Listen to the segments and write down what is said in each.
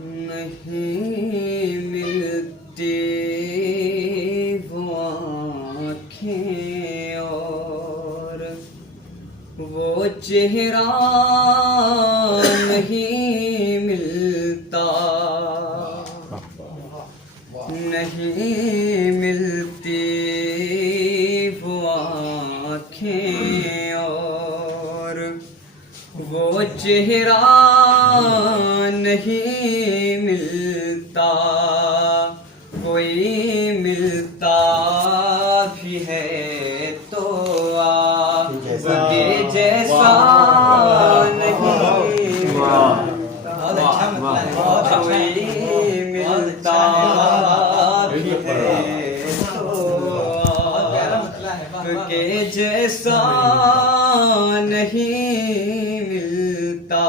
नहीं मिलती वो आँखें और वो चेहरा नहीं मिलता, नहीं मिलती वो आँखें और वो चेहरा नहीं मिलता। कोई मिलता भी है तो आपके जैसा नहीं मिलता। कोई मिलता भी है तो आपके जैसा नहीं मिलता।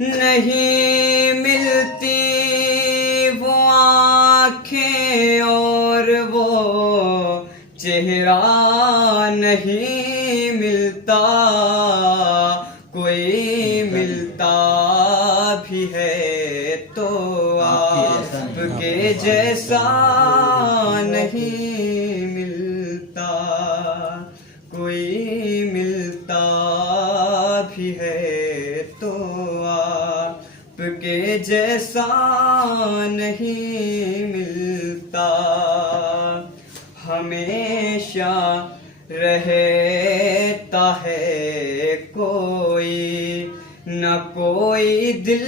नहीं मिलती वो आँखें और वो चेहरा नहीं मिलता। कोई मिलता भी है तो आपके जैसा नहीं मिलता। कोई मिलता भी है तो आपके जैसा नहीं मिलता। हमेशा रहता है कोई न कोई दिल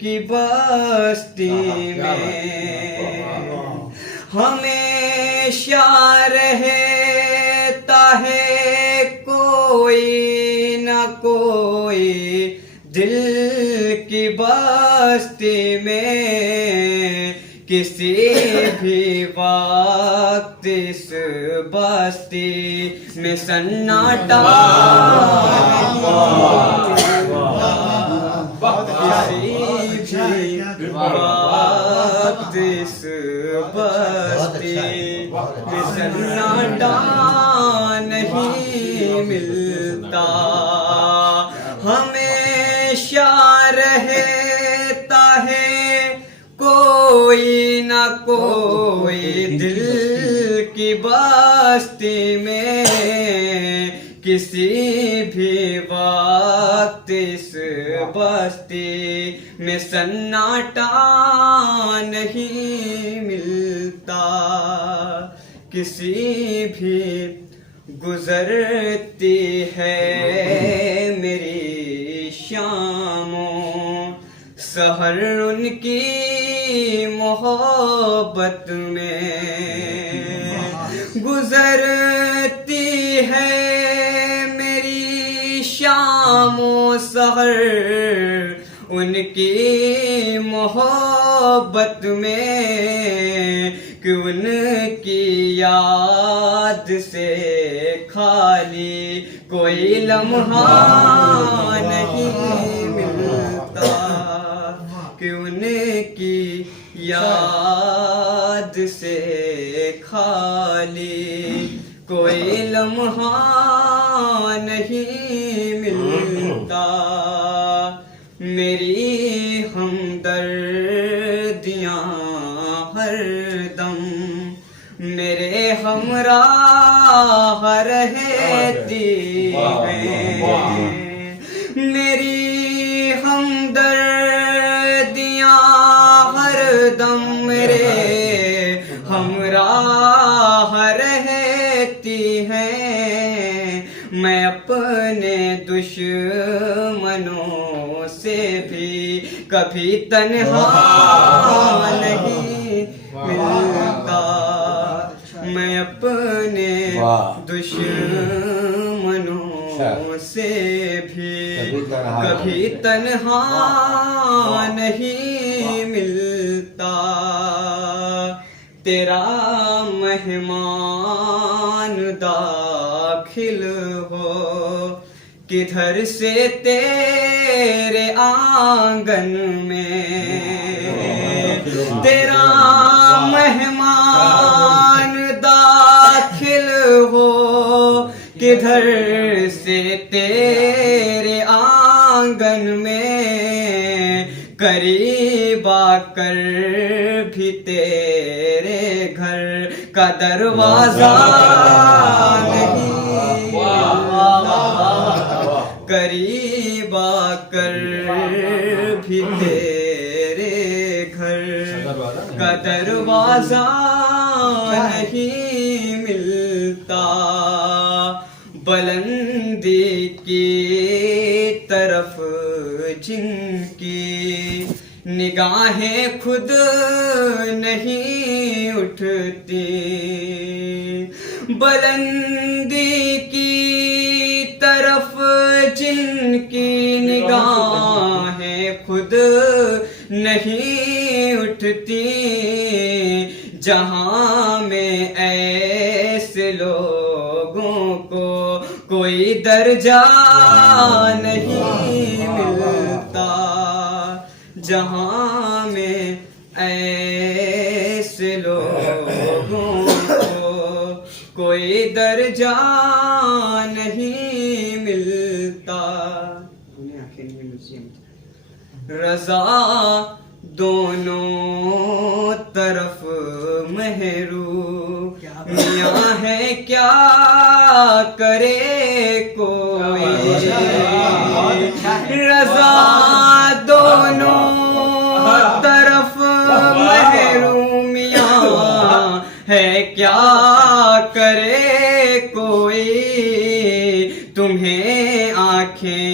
की बस्ती में। हमेशा रहता है कोई न कोई दिल की बस्ती में। किसी भी वक्त इस बस्ती में सन्नाटा किसी भी वक्त इस बस्ती में सन्नाटा नहीं मिलता। हमेशा रहता है कोई न कोई दिल की बस्ती में। किसी भी वक्त इस बस्ती में सन्नाटा नहीं मिलता। किसी भी गुजरती है मेरी शामों सहर उनकी मोहब्बत में। गुजरती है मेरी शामों सहर उनकी मोहब्बत में। कि उनकी याद से खाली कोई लम्हा नहीं मिलता। कि उनकी याद से खाली कोई लम्हा नहीं मिलता। मेरी हमदर्दियाँ हरदम मेरे हमराह रहती हैं। मेरी हमदर्दियाँ हरदम मेरे हमराह रहती हैं। मैं अपने दुश्मनों से भी कभी तन्हा नहीं मिलता। मैं अपने दुश्मनों से भी कभी तन्हा नहीं मिलता। तेरा मेहमान दाखिल हो किधर से तेरे आंगन में। तेरा मेहमान दाखिल हो किधर से तेरे आंगन में। करीब आकर भी तेरे घर का दरवाजा नहीं, करीब आकर भी तेरे घर का दरवाजा नहीं मिलता, बुलंदी की तरफ जिनकी निगाहें खुद नहीं उठती, बुलंदी की तरफ जिनकी निगाहें खुद नहीं उठती, जहां में ऐसे लोगों को कोई दर्जा नहीं मिलता, जहां में ऐसे लोगों को कोई दर्जा नहीं मिलता। रजा दोनों तरफ महरू मियाँ है क्या करे कोई, रजा दोनों तरफ महरूमियाँ है क्या करे कोई, तुम्हें आंखें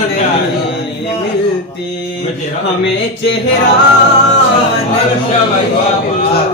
नहीं मिलती, हमें चेहरा नहीं मिलता।